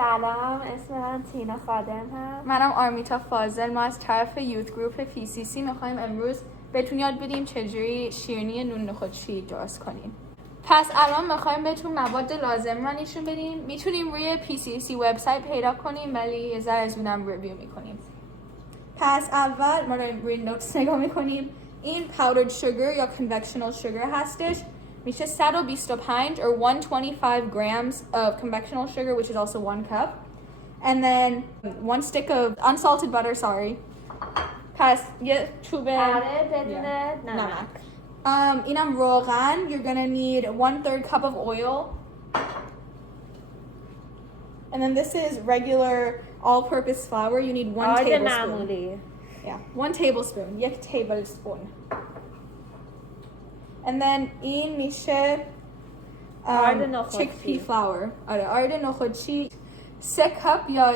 سلام، اسم من تینا خادم هست. منم آرمیتا فاضل. ما از طرف یوت گروپ PCC میخوایم امروز بهتون یاد بدیم چجوری شیرینی نون نخودچی درست کنیم. پس الان میخوایم بهتون مواد لازم رو نشون بدیم. میتونیم روی PCC وبسایت پیدا کنیم ولی یه ذره زودم ریویو میکنیم. پس اول ما روی نوتس نگاه میکنیم. این powdered sugar یا conventional sugar هستش. میشه 125 or 125 grams of conventional sugar, which is also 1 cup. And then 1 stick of unsalted butter, sorry. پس یه چوب بدون نمک. اینم روغن. You're gonna need 1/3 cup of oil. And then this is regular all-purpose flour. You need 1 tablespoon. معمولی. Yeah, 1 tablespoon. یک tablespoon. And then این میشه chickpea flour. آره آرد نخودچی 3 cup یا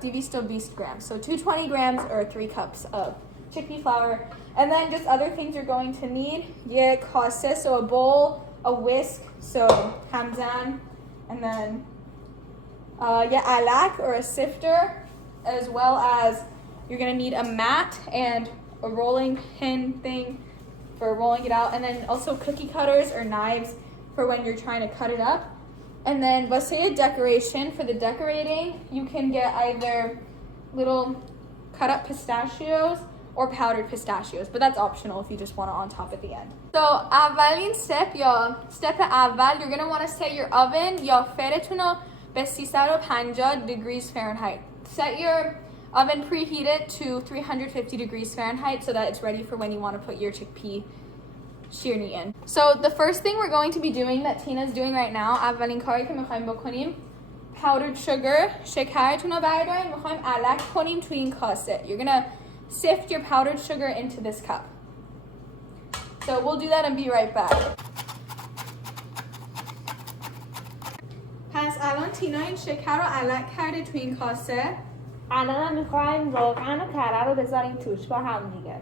220 grams. So 220 grams or 3 cups of chickpea flour. And then just other things you're going to need. یه کاسه, so a bowl, a whisk, so همزن. And then یه علک or a sifter, as well as you're going to need a mat and a rolling pin thing for rolling it out, and then also cookie cutters or knives for when you're trying to cut it up. And then vase decoration, for the decorating, you can get either little cut up pistachios or powdered pistachios, but that's optional if you just want it on top at the end. So اولین step اول, you're going to want to set your oven یا فرتون به 350 degrees Fahrenheit. Set your oven preheated to 350 degrees Fahrenheit so that it's ready for when you want to put your chickpea shirni in. So the first thing we're going to be doing that Tina's doing right now, اولین کاری که میخوایم بکنیم, powdered sugar, شکرتون رو برداریم, میخوایم علک کنیم توی این کاسه. You're gonna sift your powdered sugar into this cup. So we'll do that and be right back. پس الان تینا این شکر رو علک کرده توی این کاسه. الان میخوایم روغن و کره رو بذاریم توش با هم دیگه.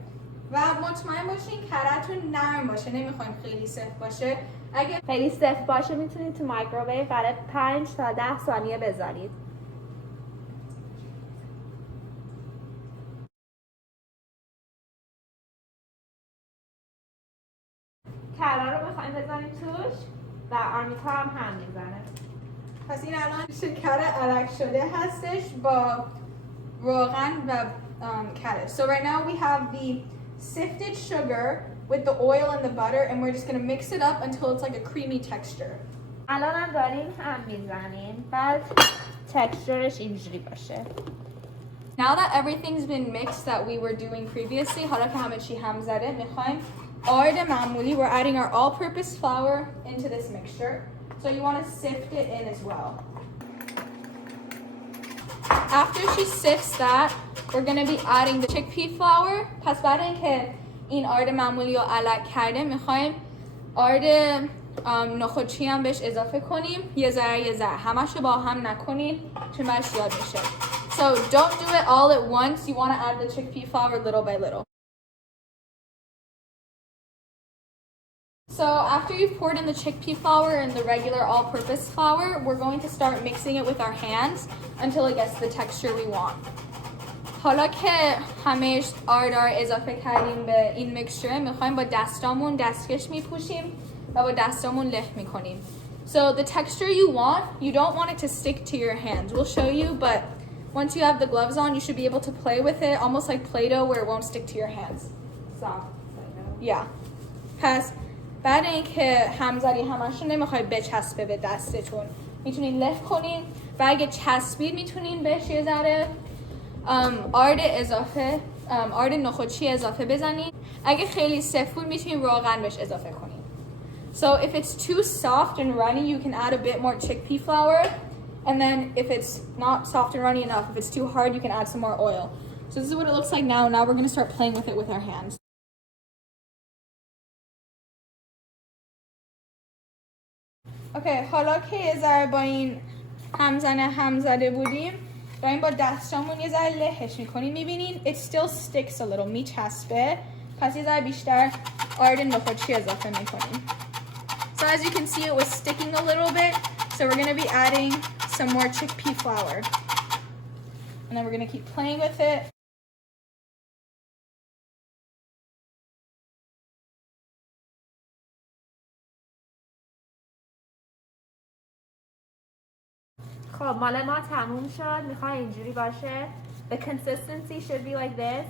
و مطمئن باشین کره‌تون نرم باشه, نمیخوایم خیلی سفت باشه. اگه خیلی سفت باشه میتونید تو مایکروویو برای 5 تا 10 ثانیه بذارید. کره رو میخوایم بذاریم توش و آرمیتا هم میزنه. پس این الان شکر علک شده هستش با روغن و کره. So right now we have the sifted sugar with the oil and the butter, and we're just going to mix it up until it's like a creamy texture. الان هم داریم هم میزنیم بعد تکسچرش اینجوری باشه. Now that everything's been mixed that we were doing previously, حالا که همه چی هم زده, میخوایم آرد معمولی. We're adding our all-purpose flour into this mixture. So you want to sift it in as well. After she sifts that, we're going to be adding the chickpea flour. پس بعد اینکه این آرد معمولی رو علک کرده, میخوایم آرد نخودچی هم بهش اضافه کنیم. یه ذره همش رو با هم نکنین چون برش یاد میشه. So don't do it all at once. You want to add the chickpea flour little by little. So after you've poured in the chickpea flour and the regular all-purpose flour, we're going to start mixing it with our hands until it gets the texture we want. حالا که همه آردار اضافه کردیم به این میکسچر, میخوایم با دستامون دستکش میپوشیم و با دستامون له میکنیم. So the texture you want, you don't want it to stick to your hands. We'll show you, but once you have the gloves on, you should be able to play with it, almost like Play-Doh where it won't stick to your hands. Soft Play-Doh. Yeah. پس بعد اینکه همزدی همشون نمیخوای بچسبه به دستتون, میتونین له کنین و اگه چسبید میتونین بهش یه ذره آرد نخودچی اضافه بزنین. اگه خیلی سفت بود میتونین روغن بهش اضافه کنین. So if it's too soft and runny, you can add a bit more chickpea flour, and then if it's not soft and runny enough, if it's too hard, you can add some more oil. So this is what it looks like now. Now we're going to start playing with it with our hands. Okay, حالا که یه ذره با این هم زده بودیم, داریم با دستامون یه ذره لهش میکنیم. میبینین it still sticks a little, میچسبه. پس یه ذره بیشتر آرد نخودچی اضافه میکنیم. So as you can see, it was sticking a little bit, so we're going to be adding some more chickpea flour. And then we're gonna keep playing with it. خب مال ما تموم شد. میخوای اینجوری باشه. The consistency should be like this.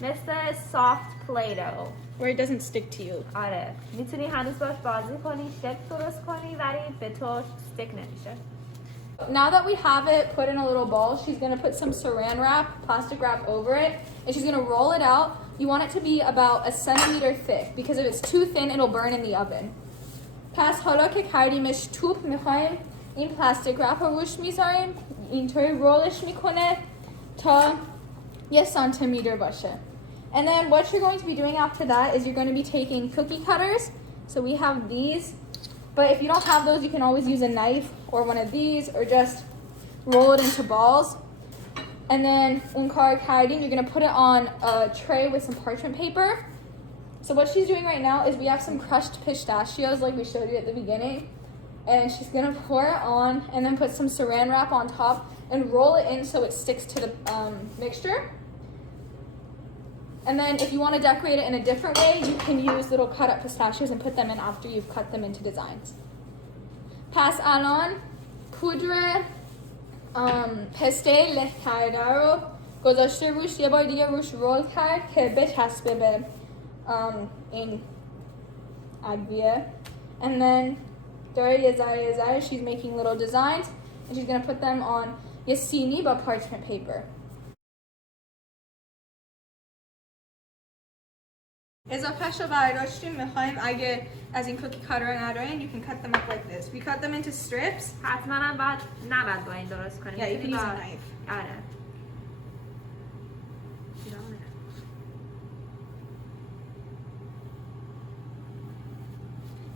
مثل soft Play-Doh. Where it doesn't stick to you. آره. میتونی هنوز باش بازی کنی، شکل درست کنی ولی به تو stick نمیشه. Now that we have it put in a little ball, she's gonna put some saran wrap, plastic wrap over it, and she's gonna roll it out. You want it to be about a centimeter thick because if it's too thin, it'll burn in the oven. پس حالا که کردیمش توپ میخوایم این پلاستیک رپ رو روش میذاریم اینطوری رولش میکنه تا 1 سانتیمتر باشه. And then what you're going to be doing after that is you're going to be taking cookie cutters. So we have these, but if you don't have those, you can always use a knife or one of these or just roll it into balls. And then unkar kardin, you're going to put it on a tray with some parchment paper. So what she's doing right now is we have some crushed pistachios like we showed you at the beginning. And she's going to pour it on and then put some saran wrap on top and roll it in so it sticks to the mixture. And then if you want to decorate it in a different way, you can use little cut up pistachios and put them in after you've cut them into designs. پس الان پودر پسته له کرده رو گذاشته روش، یه بار دیگه روش رول کرد که بچسبه به این ادویه. And then داره یه ذره she's making little designs and she's gonna put them on یه سینی با parchment paper. اضافهش رو برداشتیم. میخوایم اگه از این کوکی کاتر ندارین you can cut them up like this. We cut them into strips. حتما هم نباید با این درست کنیم. Yeah, you can use a knife. آره.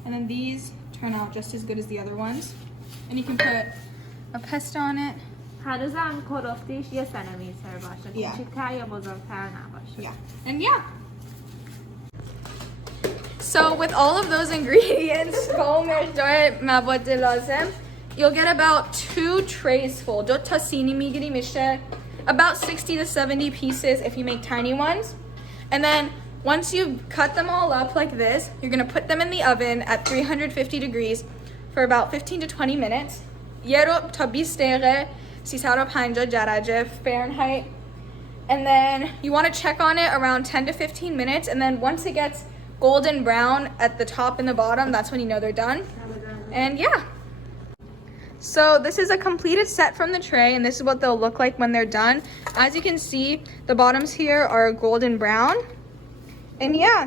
And then these turn out just as good as the other ones. And you can put a pesto on it. هنوزم کلفتیش 1 سانتیمتر باشه. Yeah. کوچیک‌تر یا بزرگتر نباشه. Yeah. And yeah. So with all of those ingredients, you'll get about 2 trays full. دو تا سینی میگیری میشه about 60 to 70 pieces if you make tiny ones. And then once you cut them all up like this, you're going to put them in the oven at 350 degrees for about 15 to 20 minutes. یه رو تا 20 دقیقه 350 درجه Fahrenheit. And then you want to check on it around 10 to 15 minutes. And then once it gets golden brown at the top and the bottom, that's when you know they're done. And yeah. So this is a completed set from the tray, and this is what they'll look like when they're done. As you can see, the bottoms here are golden brown. And yeah,